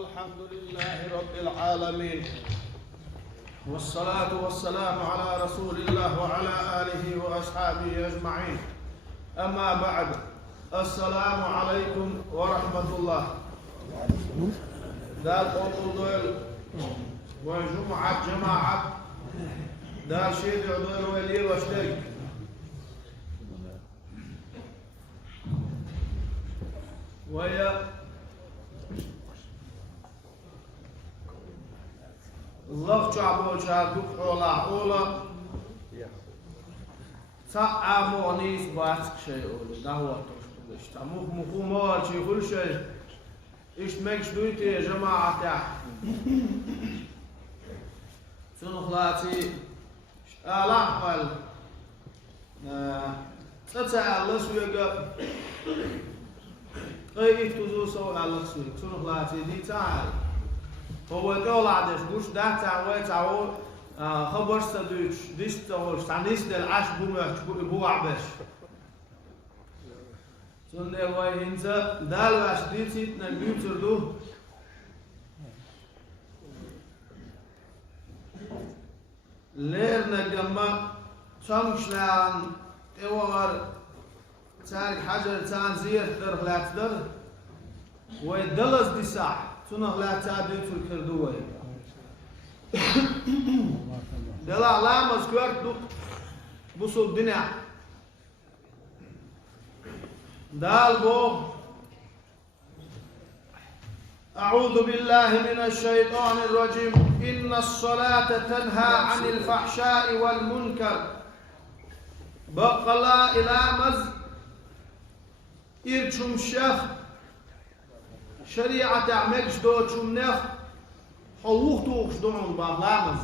الحمد لله رب العالمين، والصلاة والسلام على رسول الله وعلى آله وأصحابه أجمعين. أما بعد، السلام عليكم ورحمة الله. دال قوم دول جماعة دال شيد عدول وليل واشترك. ويا الله شعبه شعبك حولا تعامونيس باتك شيء أولي دعوة تشتغلش تعموك مخومات شيء كل شيء إيش ماكش دويتي يا جماعة تاع شنو خلاتي الأحمل تتعلق سويقة قيد تزو سو على سويق شنو خلاتي دي تعال هو دول عدش قوش ده تعوي خبر صدوش ديستوش تعنيس العش بو عبش سنة واي هنزا دال واش ديتي تنبيوتر دو لير نجمع شمشلان اوار تارك حجر تان زير در غلات در ويدلس دي ساعة سنة غلات تابيوتر كردوه دلا لامز كورت دوت بوصل الدنيا دال بو أعوذ بالله من الشيطان الرجيم إن الصلاة تنهى عن الفحشاء والمنكر بقى لا إلى مز إرشم الشيخ شريعة عمكش دو تشمنخ حووخ توخش دون باب لامز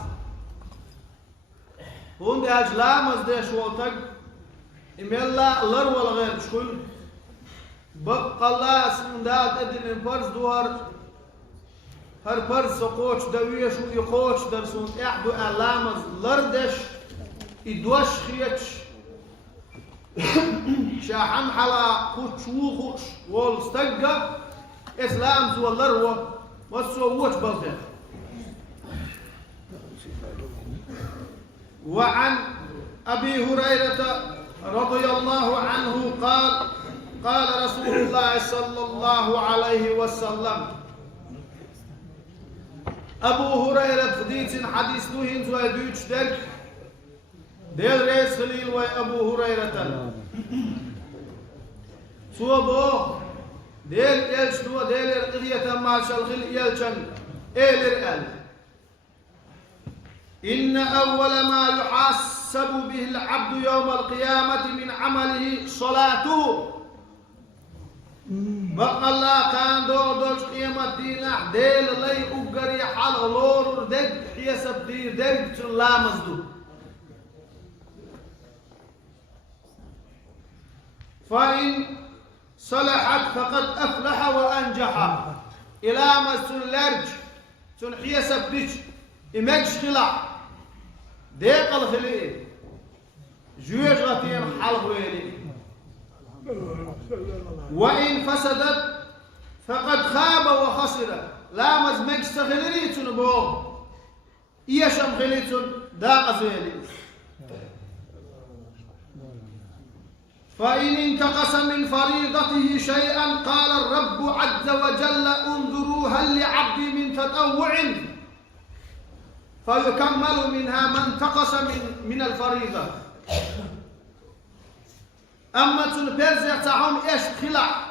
هون دي هاج لامز دي شوالتك إميلا لر ولا غير شكل بقى الله اسم دال تدين الفرز دوار هر فرز سقوش دويش ويقوش درسون احدو لامز لردش إدوش خيتش شاحن حلا خوش وخوش والستقة إسلام زو اللروة والسووش بلتك. وعن أبي هريرة رضي الله عنه قال رسول الله صلى الله عليه وسلم أبو هريرة خديت حديث دوهن زوي دوش دك ديل ريس خليل وأبو هريرة صوبو ديل إلش دو ديل إرقية ماشال خل إلشن إيلر إل إن أول ما يحاسب به العبد يوم القيامة من عمله صلاته بقى الله كان دوش قيامة دينا ديل لي أقري حال غلور دق حيسب دير دق لا مزدو فإن صلحت فقد أفلح وأنجح إلى مسل لرج سن حيسب ديش إمكش خلع ديق الخليل جوج غتين حلق ويلي وإن فسدت فقد خاب وخسر لا مزمكش تخليتون بو إيشم خليتون داق زويلي فإن انتقص من فريضته شيئا قال الرب عز وجل انظروا هل لعبدي من تطوع فيكمل منها ما انتقص من الفريضة. أما تنبرز يقتعهم إيش خلع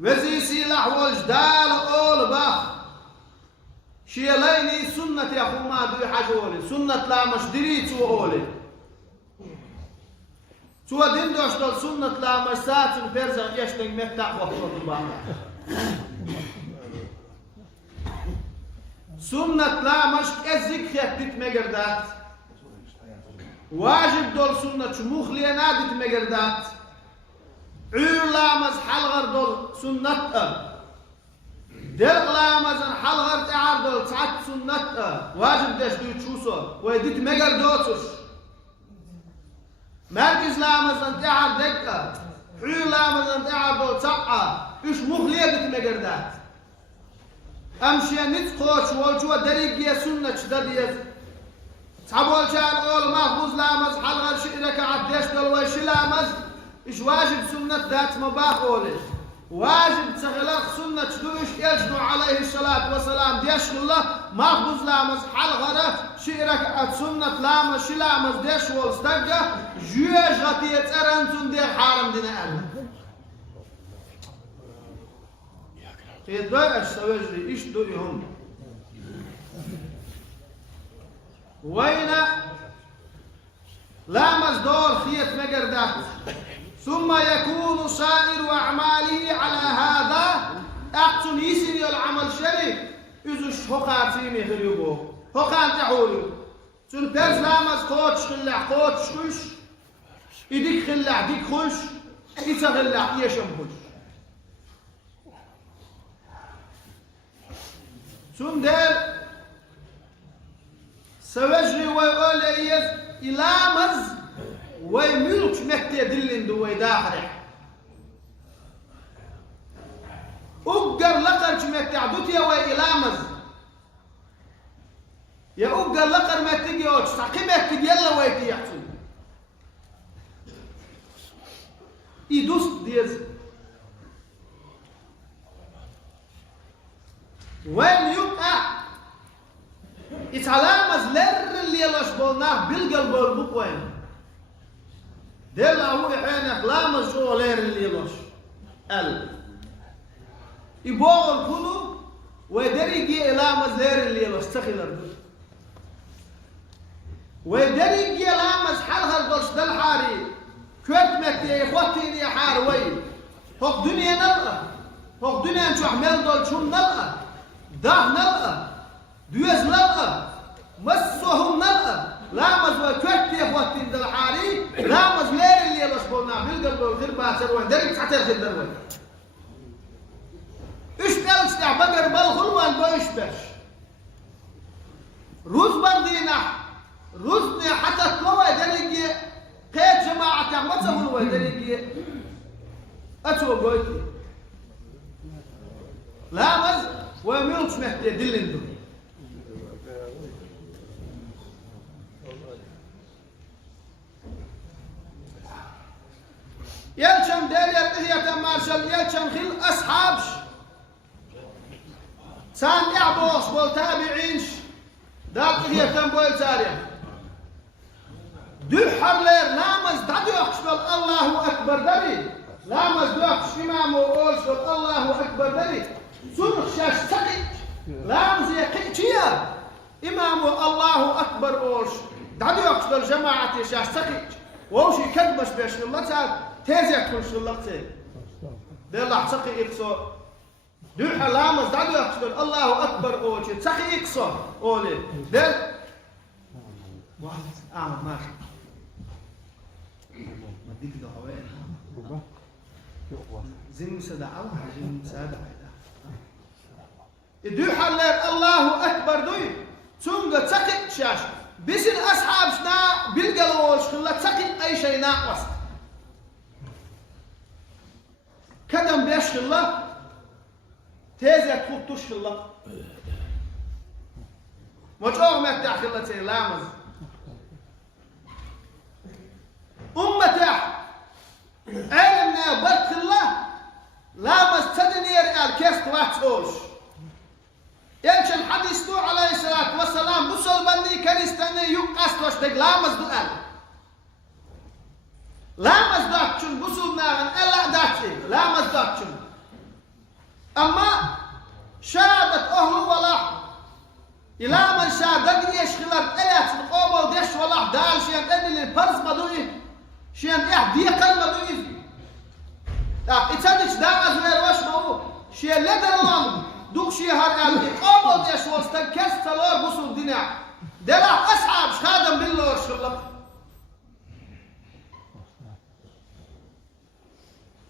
وزي سيلح والجدال أول باخ شيليني سنة يا أخو ما دوي حاجولي سنة لا مش دريت وأولي تو دين دوش دول سنة لا مش ساعة تنبرز إيش نجمتع وخطوط الباخ سنة لا مش كذك يكتت مجردات واجب دول سنة شموخ لينادت مجردات عير لا مز حلغر دول سنة دل لا مزن حلغر تعال دول سعد سنة واجب داش دو تشوسو ويديت مجردوتش مركز لا مزن تعال دكا عير لا مزن تعال دول سعة إيش مخ ليدت مجردات أمشي نتقوش والجوا دريقيا سنة شدادية تعبول كان أول محفوظ لامز حلغة شئرك عديش دلوي شلامز إيش واجب سنة ذات مباح أولش واجب تغلق سنة دوش يجنو عليه الصلاة والسلام ديش الله محفوظ لامز حلغة شئرك سنة لامز شلامز ديش والستقى جيش غطية أرانتون دير حارم دينا أهل يدوي أشتوجري إيش دويهم وين لامز دور خيط مقردات ثم يكون سائر أعماله على هذا أحسن يسير العمل شريف إذا هقاتيني خليوبو هقان تحولي سن بيرز لامز قوتش خلع قوتش خش إديك خلع ديك خش إيسا خلع يشم خش سن دير سوجري ويقول إلامز ويملك مهتي دلين دوي داخل أقر لقر مهتي عدوتي وإلامز يا أقر لقر مهتي يوش ساقي مهتي يلا ويتي يحسن إدوست ديز وين يبقى إتعلامز لر اللي يلاش بولناه بالقلب والبوك وين دل هو يحينك لامز جو لر اللي يلاش يبوغ الكونو ويدريجي لامز لر اللي يلاش تخي لردو ويدريجي لامز حالها القرش دل حاري كويت مكتي إخواتيني حار وين هوك دنيا نلقى هوك دنيا نشو حمل دول شو نلقى داه نلقى دوز نلقى مسوهم نلقى لامز وكوتي اخواتين دل حاري لامز لير اللي يلشبونا بالقلب والخير باسر وين دري تحتر خير دروي ايش تلش تاع بقر بالخلوان بايش باش روز بردينا روزني حتى تلوى دريجي قيد جماعة تاع متصل ودريجي اتو قوتي لامز وميلش مهتي دلندو يلشم دير يرتهية مارشال يلشم خل أصحابش سان يعبوش بول تابعينش دار هي تنبويل ساريا دحر لير لامز دادو يقشبل الله أكبر دري لامز دوكش إمامو أولشبل الله أكبر دري سرخ شاش سقي لامز يقيتيا إمامو الله أكبر أولش دادو يقشبل جماعة شاش سقي ووشي كدبش بيش الله تعالى تيزيك كل شو لقتي ده الله سقي إقصى دحر لامز دادو يقشبل الله أكبر أولش سقي إقصى أولي ده واحد ماشي مديك ده هواء زين سدعوه زين سدع دو حلر الله أكبر دوي تونغ تسقي شاش بس الأصحاب شنا بالقلوش خلا تسقي أي شيء ناقص كدم بيش خلا تيزي تخطوش خلا مجوغ مفتح خلا تي لامز أمتح علمنا برك الله لامز تدنير الكيس تواتوش يلش الحديث تو عليه الصلاة والسلام بصل بني كريستاني يقاس توش دق لامز دوال لامز داتشن بصل ناغن ألا داتشن لامز داتشن أما شادت أهل ولا إلى من شادت يشغلت ألات القوم وديش ولا دال شيان أدل البرز بدوي شيان دي قلب بدوي إتسادش داعز ويروش مو شيان لدر لام دوك شي هار القوم وديش واستنكس تلور بصل الدنيا دلا أصحاب شادم بالله شغلت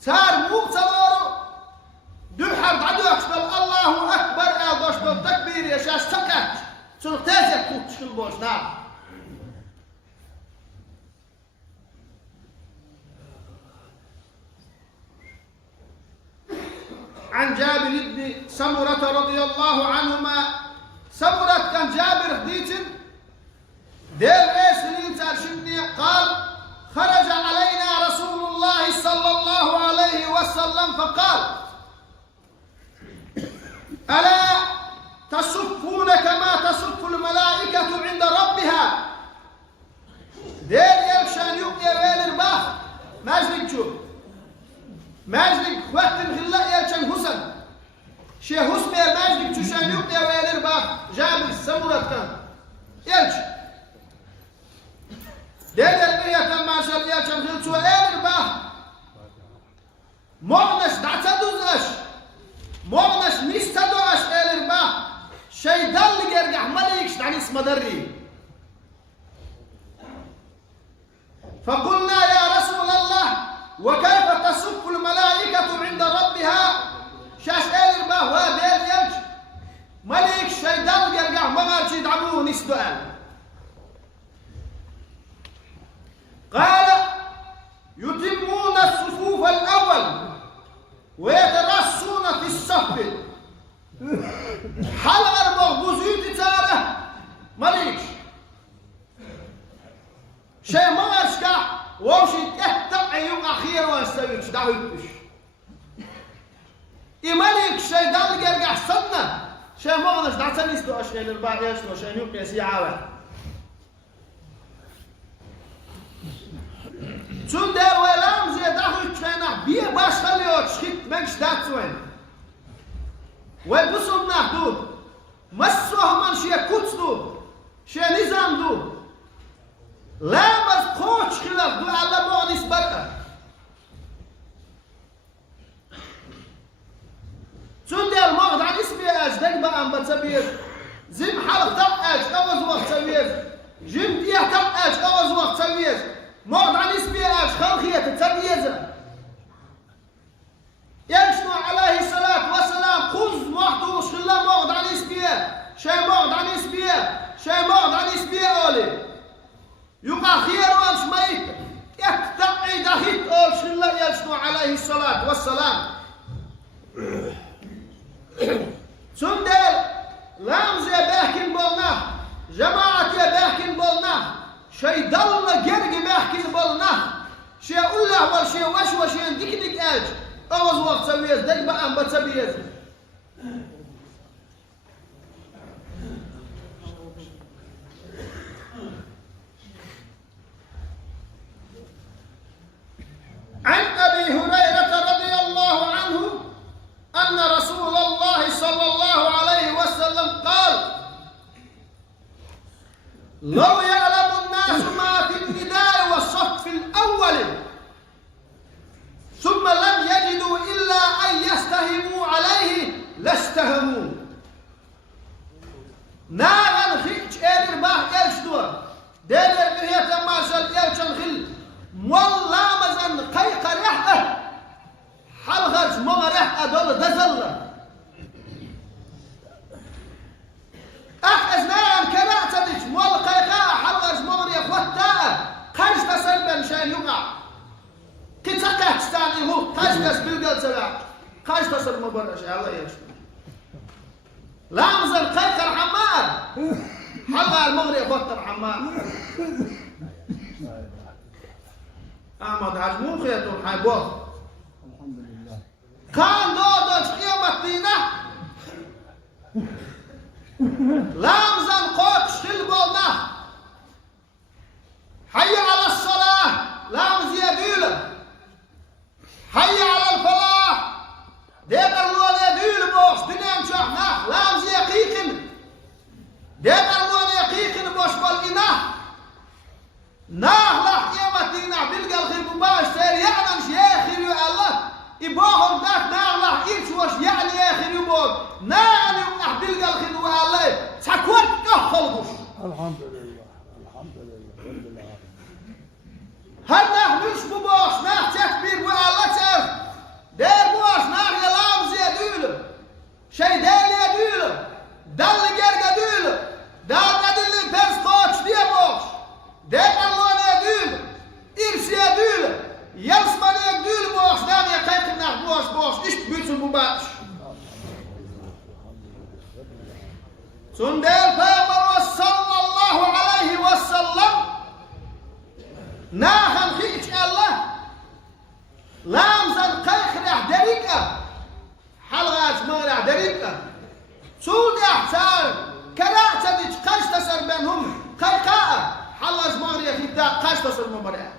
صار مو تلور دحر بعدو أكبر الله أكبر أدوش بالتكبير يا شاش سكت سلطازك كوتش البوش نعم عن جابر بن سمرة رضي الله عنهما. سمرة كان جابر خديتن دير ايس لينتال قال خرج علينا رسول الله صلى الله عليه وسلم فقال ألا تصفون كما تصف الملائكة عند ربها. دير يلشان يبقى ويل الباخ ماجلك شو ماجلك وقت الخلاء يلشان حسن شيء حسن ماجلك شو شان يبقى ويل الباخ جابر سمرة كان يلش دير القية ما شاء الله يلشان خلصوا ويل الباخ مغنش دعتدوز مغنش نستدو ويل الباخ شيء دل يرجع مليكش دعني اسم دري. فقلنا يا رسول الله وكيف تصف الملائكة عند ربها. شاش الباه وادير يلج ملك شيطان يرجع ما شي يدعموه نسدوان. قال يتمون الصفوف الأول ويترصون في الصف حلقة المغبوزين تاره ملك شيء ما أشكى وشي تهتم يوم أخير واستويش دعوتش إيمانك شيء دال يرجع سنة شيء ما قدرش دعتني استو أشياء الأربعة يشلو شيء يوم يسيع عوض شون ده ولام زي دعوتش كنا بيه باش خليوش خيت ماكش دعتوين وبسوم نحدو مسوه من شيء كوتسدو شيء نظام دو لا بس خوش خلاف دو على بعض يسبرقه شون دي المغض عن اسمي اجدك بقى ام بتسبير زم حلق تقاش اوز وقت تسبير جم ديه تقاش اوز وقت تسبير مغض عن اسمي اج خلقية تسبير ينشنو عليه الصلاة والسلام خذ وقته وش الله مغض عن اسمي شيء مغض عن اسمي شيء مغض عن اسمي اولي يبقى خير وانش ميت يقتعي دخيت أول شلة يشنو عليه الصلاة والسلام سندل لامزي باكين بولنا جماعة باكين بولنا شي ضل جرق باكين بولنا شي أقول له أول شي وش ينديك أج أوز وقت سويز دك بقى أم بتسويز عن أبي هريرة رضي الله عنه أن رسول الله صلى الله عليه وسلم قال لو يعلم الناس ما في النداء والصف الأول ثم لم يجدوا إلا أن يستهموا عليه لاستهموا ناغن خيش إير باه إلشدور دير إرهية ماشال إلشان خل والله مزن قيق ريحة حلغج مغ ريحة دول دزل أزنان كنا تدش مول قيقاء حلغج مغ ريح وطاء قيش تسلبا شان يقع كتاكا تستاني هو قيش تسبلقل سلاح قيش تسل مبرش الله يشتر لا مزن قيق الحمار حلغج مغ ريح وطاء الحمار أحمد عجمو خيطون حيبوه الحمد لله كان دودش قيمة دينه لامزن قوتش خلبونا حي على الصلاة لامز يديله حي على الفلاح ديك اللون يديل بوش دنيا مشاحنا لامز يقيقن ديك اللون يقيقن بوش بالإناه ناهلا قيمة دينا بلقى الخير بباش سير يعلم شيخي الله يبوهم داك ناهلا إيش وش يعني ياخي يبوهم ناهلا يمنح بلقى الخير الله تكوت كخلقوش الحمد لله الحمد لله رب العالمين هل نحنش بباش ناح تكبير الله تعرف دير بوش ناح يلام زيادوله شي دير يدوله دل جرق دوله دل ندل بس قوش دي بوش دير الله يدوله إرس يدوله يلسمان يدوله بوش دام يقيق ناح بوش إيش بيتو بباش سندال بابر صلى الله عليه وسلم ناخن خيش الله لامزن قيخ رح دريكا حلغات ما رح دريكا سود احتار كلا تدج قاش تسر بينهم قيقاء حلغات ما رح يفيدا قاش تسر مبرع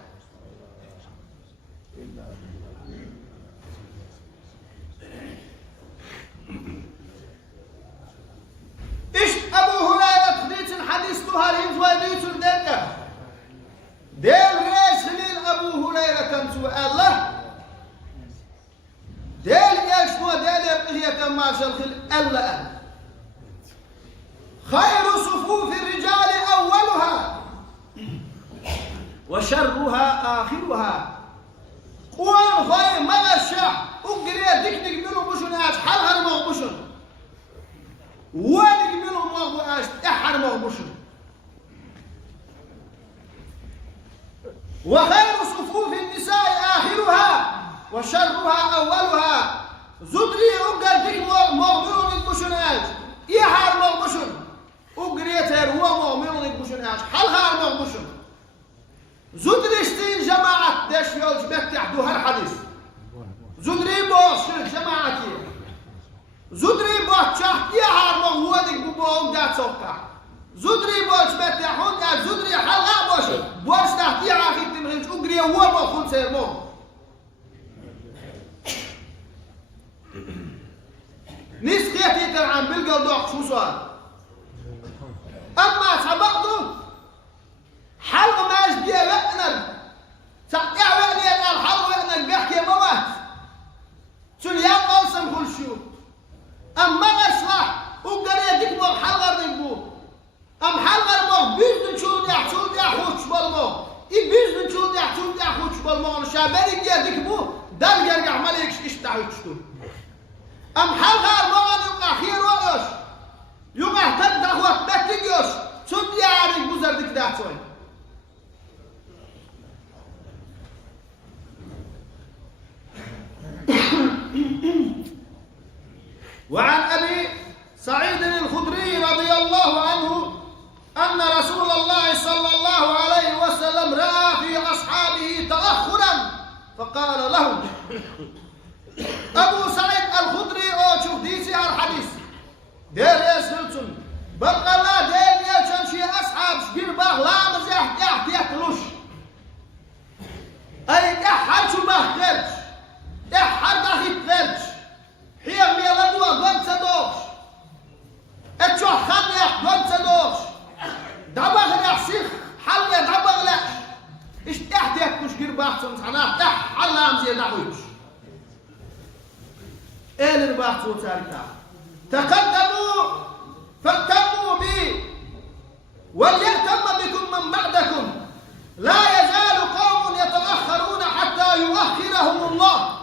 إيش أبو هريرة خديت الحديث تهارين زواديت الدكة ديل ريش خليل أبو هريرة تنسو الله ديل إيش مو ديل إغية ما شلخل ألا خير صفوف الرجال أولها وشرها آخرها قوان خير مغشح وقرية ديك منهم بشن آش حلها المغبشن وانك منهم مغبو آش تحر مغبشن وخير صفوف النساء آخرها وشرها أولها زدري أقل ديك مغبرون البشن آش إيحار مغبشن وقريتها هو مغبرون البشن آش حلها المغبشن زدري اشتين جماعة داش يوج بكتح دوهر حديث زدري بوش جماعتي زدري بوش شاح يهار مغوانك ببوهم دات سوكا زدري بوش بكتحون دات زدري حلقا بوش تحتي عاخي تمغنش اقري هو مغفون سيرمون نسخيتي ترعان بالقل دوق شو سؤال أما سبقته حلق ماش بيه وقنا سقع وقنا الحلق وقنا بيحكي موات سليان قلسم كل شو أما أصلح وقرية ديك موغ حلقر نقبو أم حلقر موغ بيزن شو دي أحوش بالموغ بيزن شو دي أحوش بالموغ شابري دي ديك بو دال قرق عماليكش اشتعوشتو أم حلقر موغ يبقى خير وقش يبقى تبدأ وقت بكتجوش سد يعرق بوزر ديك داتوين وعن أبي سعيد الخدري رضي الله عنه أن رسول الله صلى الله عليه وسلم رأى في أصحابه تأخرا فقال لهم أبو سعيد الخدري أو شوف ديسي الحديث دير يسلسل بقى لا دير يشنشي أصحاب شبير باغ لا مزيح يحتلوش أي تحل شو بحتلش تحل داخل تلش حيغ ميلادوا دوان تدوش اتشو خانيح دوان تدوش دبغ نحسيخ حل دبغ لأش اش تحت يكوش جير باحت سمسحنا تح حل امزي نحوش ايه الرباحت وتاركا تقدموا فاهتموا بي وليهتم بكم من بعدكم لا يزال قوم يتأخرون حتى يؤخرهم الله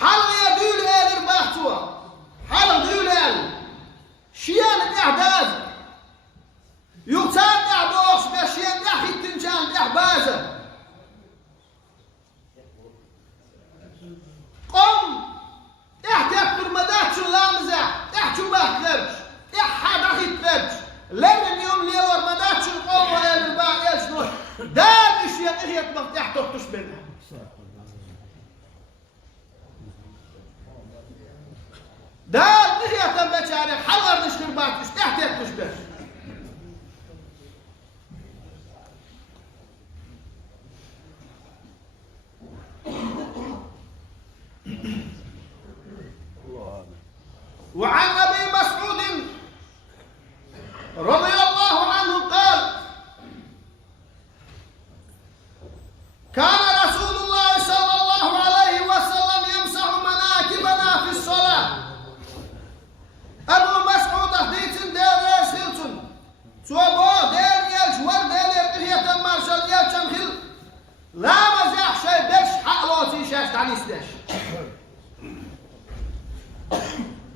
حال يدول آل الباحتوا حال دول آل شيان الإعداد يغتان إعبوش بشيان ناحي التنجان إعبازة قم تحت يكبر مداتش اللامزة تحت شباه تلج تحت داخل تلج لن يوم ليور مداتش القوم وآل الباحتوا شنوش دام إشيان إغيت مفتاح تختش بينها دار نهية بشارك حلغر نشكر بات اشتحت يكتشبه وعن أبي مسعود رضي الله عنه قال كان رسول الله صلى الله عليه وسلم يمسح مناكبنا في الصلاة أبو مسعود أخديتن دير يسخلتن سوابو دير يجور دير يقرية مارشال يجنخل لا مزيح شيء بيش حقلوتي شاش تعني سداش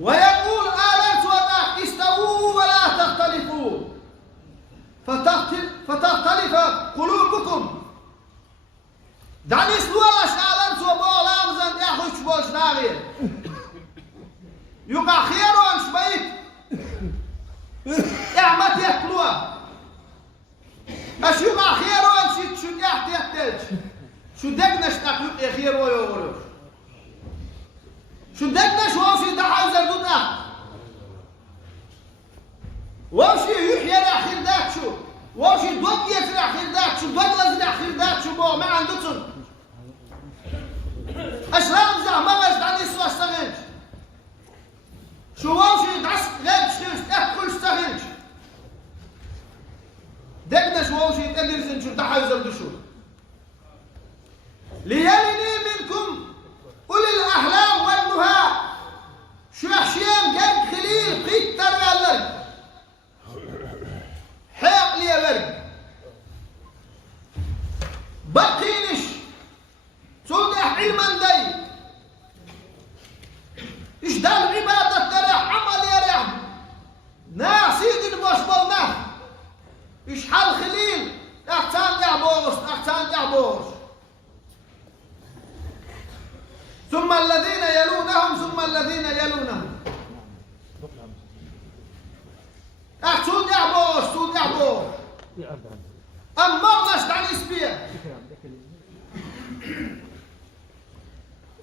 ويقول آلات وداك استووا ولا تختلفوا فتختلف قلوبكم دعني سوالاش آلات وبو لامزن يخش بوش ناغير يقع خير شو دقنش تقلق اخير ويوريوش شو دقنش واشي دعا زردود واشي يحيى الاخير ذاك شو واشي دوقية الاخير ذاك شو دوقلز الاخير ذاك شو بو ما عندتون اشرام زع ما غاش دعني سوا اشتغلش شو واشي دعس غير شتوش تأكل اشتغلش دقنش واشي تقدر شو دعا زردود شو ليلني منكم أولي الأحلام والنهى شو أحشيان قد خليل قيد ترى اللرق حيق لي اللرق بقينش صلح علما دي إيش دا العبادة ترى عمل يا رعب ناسيد المشبلنا إيش حال خليل أحسان يعبوش أحسان يعبوش ثم الذين يلونهم ثم الذين يلونهم سود يعبوش سود يعبوش أما غاش تعني سبيع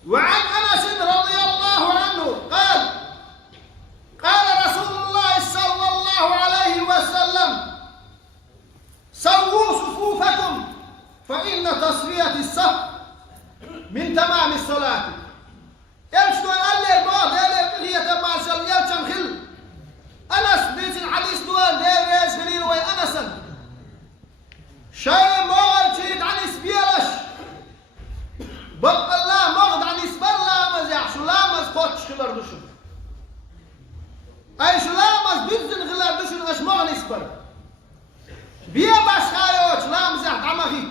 وعن أنس رضي الله عنه قال قال رسول الله صلى الله عليه وسلم سووا صفوفكم فإن تصفية الصف من تمام الصلاة يمشوا قال لي البعض هي تمام الصلاة يمشي خل أنس بيت الحديث دوال دير ريس خليل وي أنسا شيء مغل شيء عن سبيلش بقى الله مغد عن سبيل لا مزيح شو لا مزقوتش خلال دوشن أي شو لا مزبيزن خلال دوشن أش مغل سبيل بيا باش خايوش لا مزيح عمخي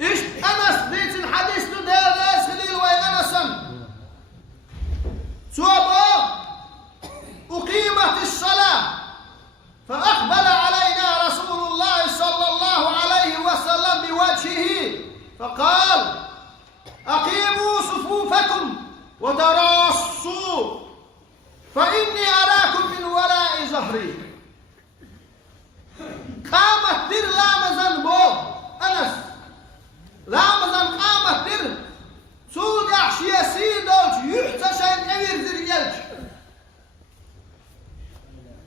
إيش أنس بيت الحديث تدير ريس خليل وي أنسا سوابا أقيمت الصلاة فأقبل علينا رسول الله صلى الله عليه وسلم بوجهه فقال أقيموا صفوفكم وتراصوا فإني أراكم من وراء ظهري قامت دير لامزن بو أنس لامزن قامت دير سود أحشي سيدوش يحتشين أمير ذريالش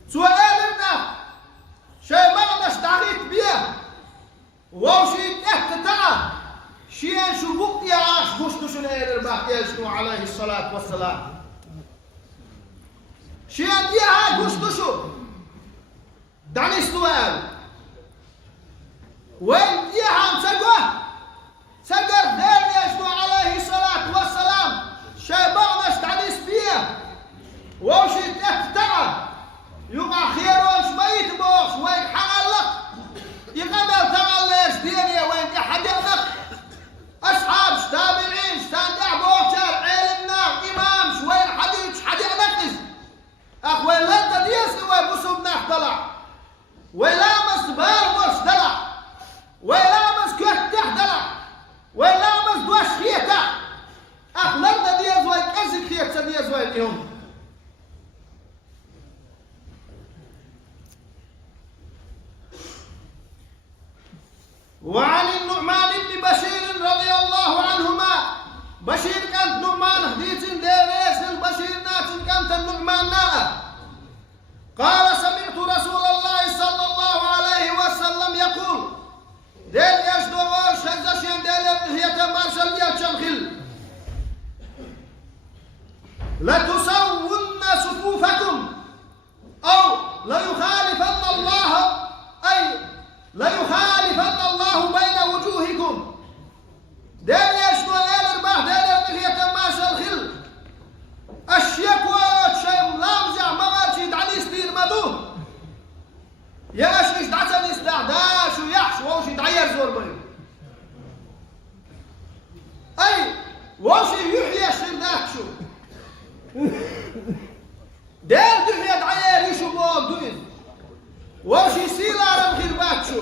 سؤالنا شيء ما نشتغيت بيه وشيء تحت تعا شيء شو بقي عاش خشتو شنو الرباح يشنو عليه الصلاة والسلام شيء ديها خشتو شو دعني السؤال وين ديها مسجوه سجر دين يشنو عليه الصلاة والسلام شيء ما نشتغيت بيه وشيء تحت تعا يبقى خيروش ما يتبوش وين حقلق يقبل تغليش دينيا وين يحدقلق أصحاب تابعين استندع بوشر علمنا إمام شوين حديث حدقلق أخوين لنت ديس وين بسوب نحتلع ولامس باربوش دلع ولامس كتح دلع ولامس دوش خيتا أخ لنت ديس وين كزك خيتا ديس وين إيهم وعن النعمان بن بشير رضي الله عنهما بشير كانت نعمان هديت ديريس البشير ناتن كانت النعمان ناء قال سمعت رسول الله صلى الله عليه وسلم يقول ديل يشدو ورش خزشين ديل هي تمارشل يتشنخل لتسون صفوفكم أو ليخالفن الله ليخالفن الله بين وجوهكم دير يشكو الارباح دير هي تماشى الخل الشيكوى شيء لامزع مغاشي دعني ستير مدو يا اشيش دعسن استعداش ويحش ووشي تعير زور بي اي ووشي يحيى الشرداك شو دير دحية تعير يشو بوك دوين وشي سيلا رمخير باتشو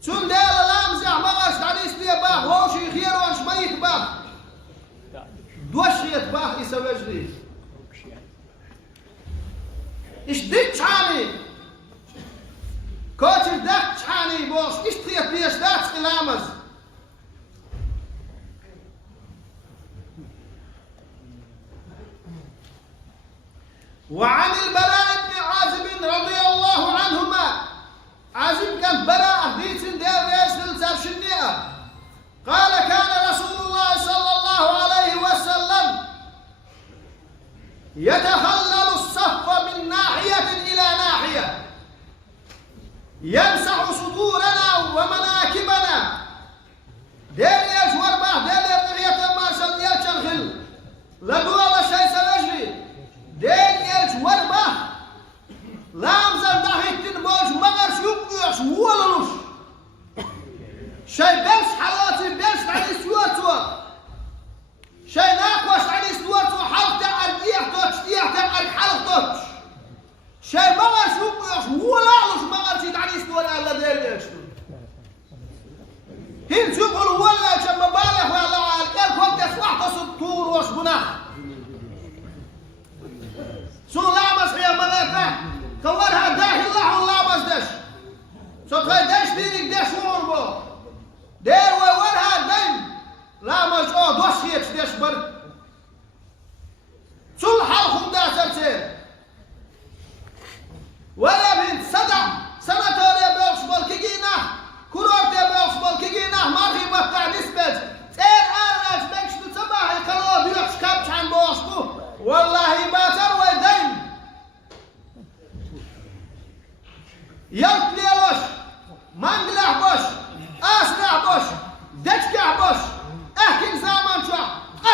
شون ديلا لامزع مغاش دعني ستير باخ وشي خير وانش ميت باخ دوش يتباخ يسوي جريش إيش ديت شاني كوتر دات شاني بوش إيش تريد بيش دات قلامز وعن البراء بن عازب رضي الله عنهما عازب كان براء ديت دير ريس للسرشنية قال كان رسول الله صلى الله عليه وسلم يتخلل الصف من ناحية إلى ناحية يمسح صدورنا ومناكبنا دير يجور باه دير يرغية مارشال يلشنخل لدو الله شيء سنجري دير يجور باه لامزل داخل بوش مغرش يقيش وللوش شيء بيش حالاتي بيش تعيش سواتوا شيء ناقوش على سواتوا حالته أرجيح توش تيحته أرج حالك توش شيء مغرش يقيش وللوش مغرش يتعني سوات الله دير يشتو هين شوفوا ولا كم بالغ ولا الكل كنت تسمع تصطور وش بناخ شو لامس يا مغرفة كورها داخل الله ولا بس صوت داش دينك داش وربو دير وورها دين لامس دوش هيك داش بر شو الحال دا سرتين ولا بنت صدع سنتين بيوش بالكينا كورت بيوش بالكينا ما في متع نسبة تين أرناش بيكش تتبع الكلام بيوش كابش عن بوشكو والله ما تروي دين يلقي وش منقلع بوش أسرع بوش دجكع بوش أحكي زمان شو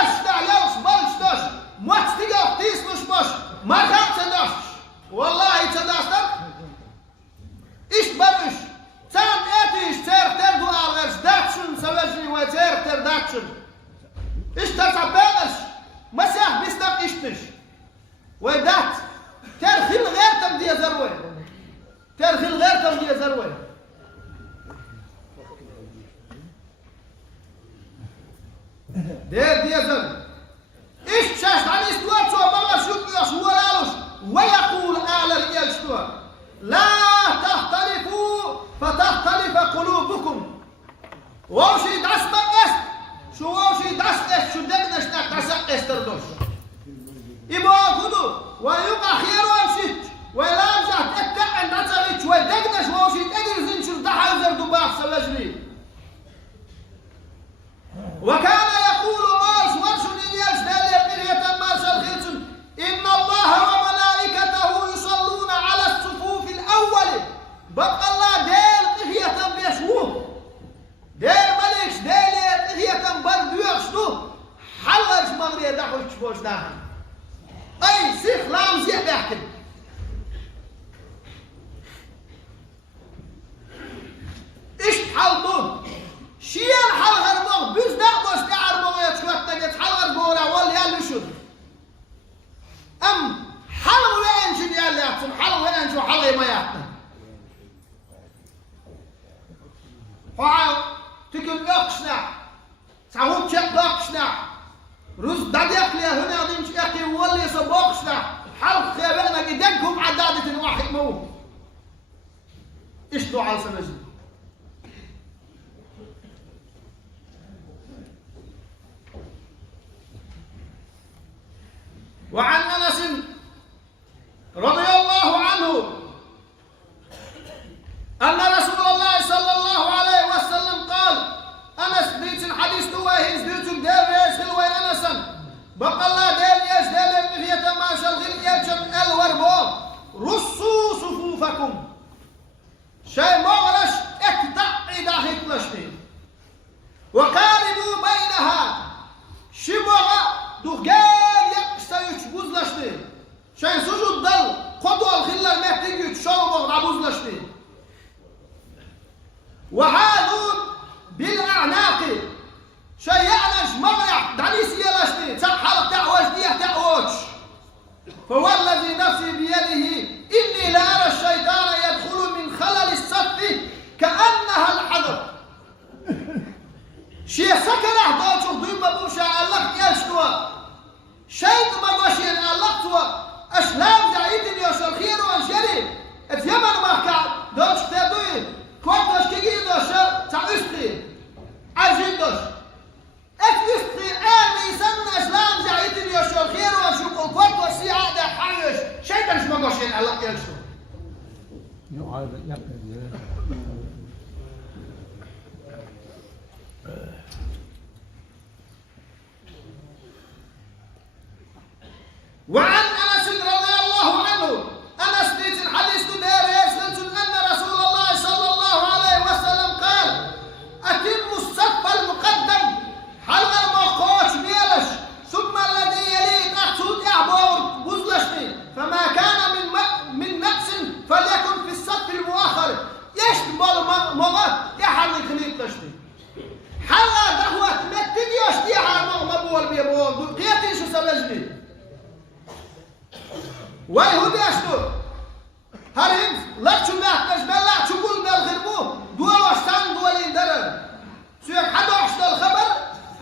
أشتع يوش بلشتوش موتستيقف تيسلوش بوش ما خاب تدوش والله تدوشتك إيش برش تام إيتيش تير دو أغرش داتشن سوجي وتير داتشن إيش تسعبالش مسيح بيستق إيشتش ودات ترخيل غير تبدي زروي ترخيل غير تبدي زروي دير ديزل إيش شاش عن استوات سوى بغا شوك يشوى لالوش ويقول أعلى رجال شتوى لا تختلفوا فتختلف قلوبكم ووشي داس بقس شو ووشي داس اس شو دقنش ناك استردوش يبقى خدو ويبقى خير وامشيت ولا امزح تتع عند نتغيش ودقنش ووشي تقدر زنشر دحاوزر دباخ سلجلي وكان يقول مارش ورشن إلياش دالي قرية مارش الخلسن إن الله وملائكته يصلون على الصفوف الأول بقى الله دير قرية بيشوه دير مليش دالي قرية بردو يخشتو حلج مغرية داخل تشبوش داخل أي سيخ لام زيح بيحكي إيش تحلطون شيان حل غربوغ بيز دعبوش دعربوغ يتشوات نجد حل غربوغ والي يالوشون أم حل وين شن يالي يحسن حل وين شو حل ما يحسن حاو تكن يقشنا سعود شك يقشنا روز داديك لي هنا دين شكي والي سبوقشنا حل خيبنا جدكم عدادة واحد مو إيش دو على سنجد وعن أنس رضي الله عنه أن رسول الله صلى الله عليه وسلم قال أنس بيت الحديث دوائهز بيتم دير ريش خلوي أنسا بقى الله دير يش دير المغية ما شلغل يجم الوربو رصوا صفوفكم شيء مغلش اكتعي داخل لشتي وقاربوا بينها شبغة دخجال يقشتيوش بوزلشتي شيء سجود دل خدوا الخلة المحتاج يتشاوبوا عبوزلشتي وهذون بالأعناق شيء يعنش مغرع دعنيس يلشتي تحرق تعوش ديه تعوش فهو الذي نفسي بيده إني لأرى الشيطان يدخل من خلل الصف كأنها الحذر شيء سكن أحضاج ضيب بوشا الله يشتوى شيء ما بشين الله توا أشلام زعيد يوصل خير وعن أنس رضي الله عنه أنس ديت الحديث دير أن رسول الله صلى الله عليه وسلم قال أتم الصف المقدم حلقة المقوش بيلش ثم الذي يليه تحت يعبر بزلشني فما كان من نقص فليكن في الصف المؤخر يشتبال مغا يحل خليط تشتي حلقة دعوة تمتد يشتي على مغمبول بيبول قيتي شو سبجني ويهود يشتو هرهن لا تشبه تشبه لا تشبول بالغربو دول وشتان دولين درر سيب حدو عشت الخبر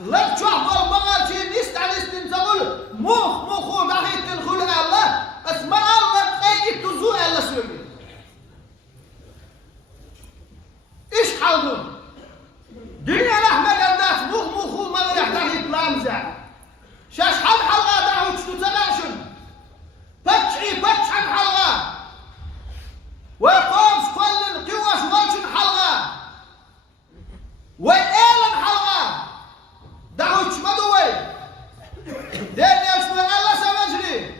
لا تشوح بالمغارشي نستعن استنزغل مخو داخل تنخل الله اسمع الله تلاقي تزوء الله سيبي ايش حالهم دنيا لحمة الناس مخو مغرح داخل لامزع شاش حد حلقة دعوة تتناشن فتش عن حلقة ويقوم كل قوة وجه حلقة وإيلن حلقة دعوة مدوي دين يشمل الله سمجري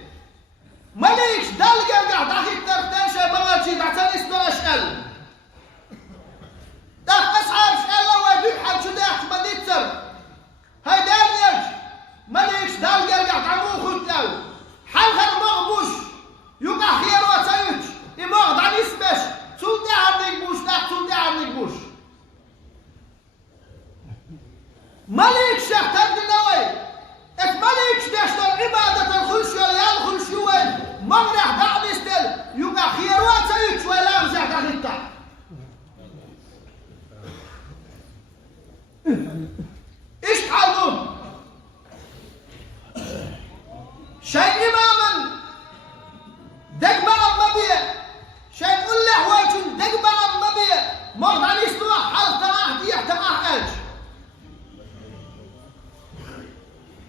مليكش دلقة قاعد داخل ترتنشي بغاتي دعتان اسمه أشقل داخل أسعار شقل ويدوح حال شو داخل مديتر هاي دانيش مليكش دلقة قاعد عمو خلتاو حلقة مغبوش يبقى خير وتايوش يمغض عن اسمش سلطة عنك بوش لا سلطة عنك بوش ملك شيخ تدنوي اك ملك داشتر عبادة الخلش ولا الخلش وين مغرح دعم يستل يبقى خير وتايوش ولا امزع دعيتا ايش تحلون شيء إماما دقبا النبي شيء قل له واجن دقبا النبي مرض عن يستوى حال تماح ديح تماح اج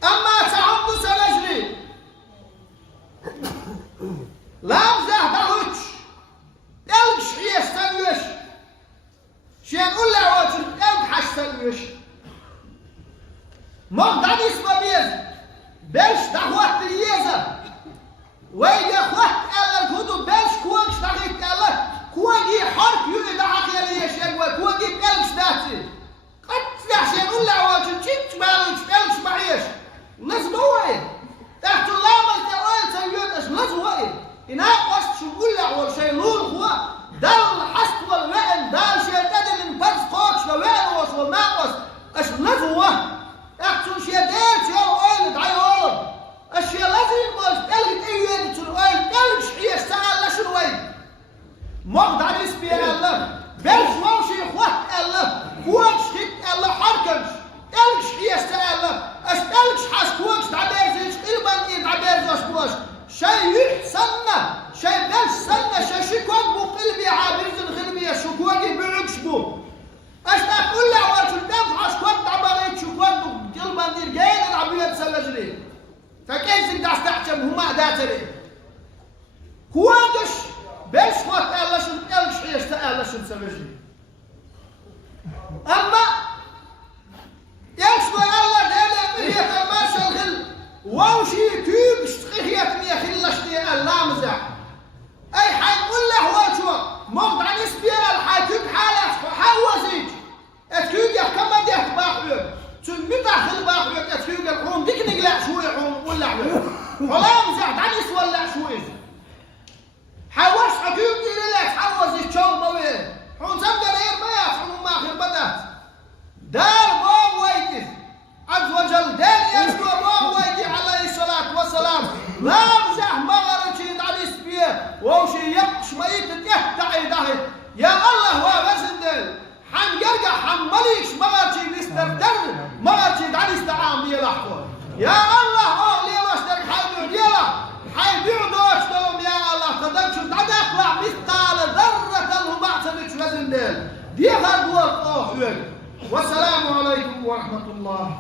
أما تعمد سنجري لا امزح دهوش القش حيش سنوش شيء قل له واجن القحش سنوش مرض عن يسمى بيز بلش دعوة تريزة ويجي أخوات ألا الهدو بلش كواكش دعيت ألا كواكي حرك يؤدى عقيا ليشيك وكواكي بلش داتي قد تلاحشي نقول لعواجن شيك بالش بلش معيش لازم هو ايه تحت اللامة التوال سيوتش لازم هو ايه إناك واشت شو نقول لعوال شي لول هو دل حست والوئن دل شي تدل انفرس قوكش لوئن وش والناقوس اش لازم هو احسن شي دير شي الوئن دعيوال الشيء لازم يقول تلقيت ايوه تلوين تلقش حيش سأل شنوين مغض عن اسمي الله بلش وامشي اخوات الله كواكش خيط الله حركنش تلقش حيش سأل اش تلقش حاش كواكش تعبيرزيش قلبان ايه تعبيرزوش كواش شي يحسننا شي بلش سنة شي كواك بو قلبي عابرز الغلبية شو كواكي بلقش بو اش تقول لي عواجل تنفحش كواك تعبيريت شو كواك بو قلبان ايه جاين العبية تسلجري فكيف انت استحكم هما داتري كواكش بيش خوات ألشن ألش حيش تألشن سمجني أما يمشوا الله دالا مرية الماشا الغل ووشي كيبش تخيات مية خلشتي اللامزع أي حيقول له واجوا مغض عن اسبيا الحاكم حالة حوزيج اتكيب يحكم دي احتباق تمتع خلباق اتكيب الحوم ديك نقلع شوي حوم ولا عوي حلام زعد عن يسولع شوي حواش حكيم دي لك حوز الشوم بوين حون زمد غير ما يفعلوا ما آخر بدأت دار بوم ويدي عز وجل دار يسوى بوم ويدي عليه الصلاة والسلام لا مزح مغرشي عن اسبيه ووشي يقش ميت يهتعي دهي يا الله وابزندل حن يرجع حمليش مغرشي نستردر مغرشي عن استعام دي لحظة يا الله لي واشترك حيبيع ديلا حيبيع دوش دلهم يا الله تدرشوا تعد اخلع مثقال ذرة لهم اعتنك وزندل دي هدوة والسلام عليكم ورحمة الله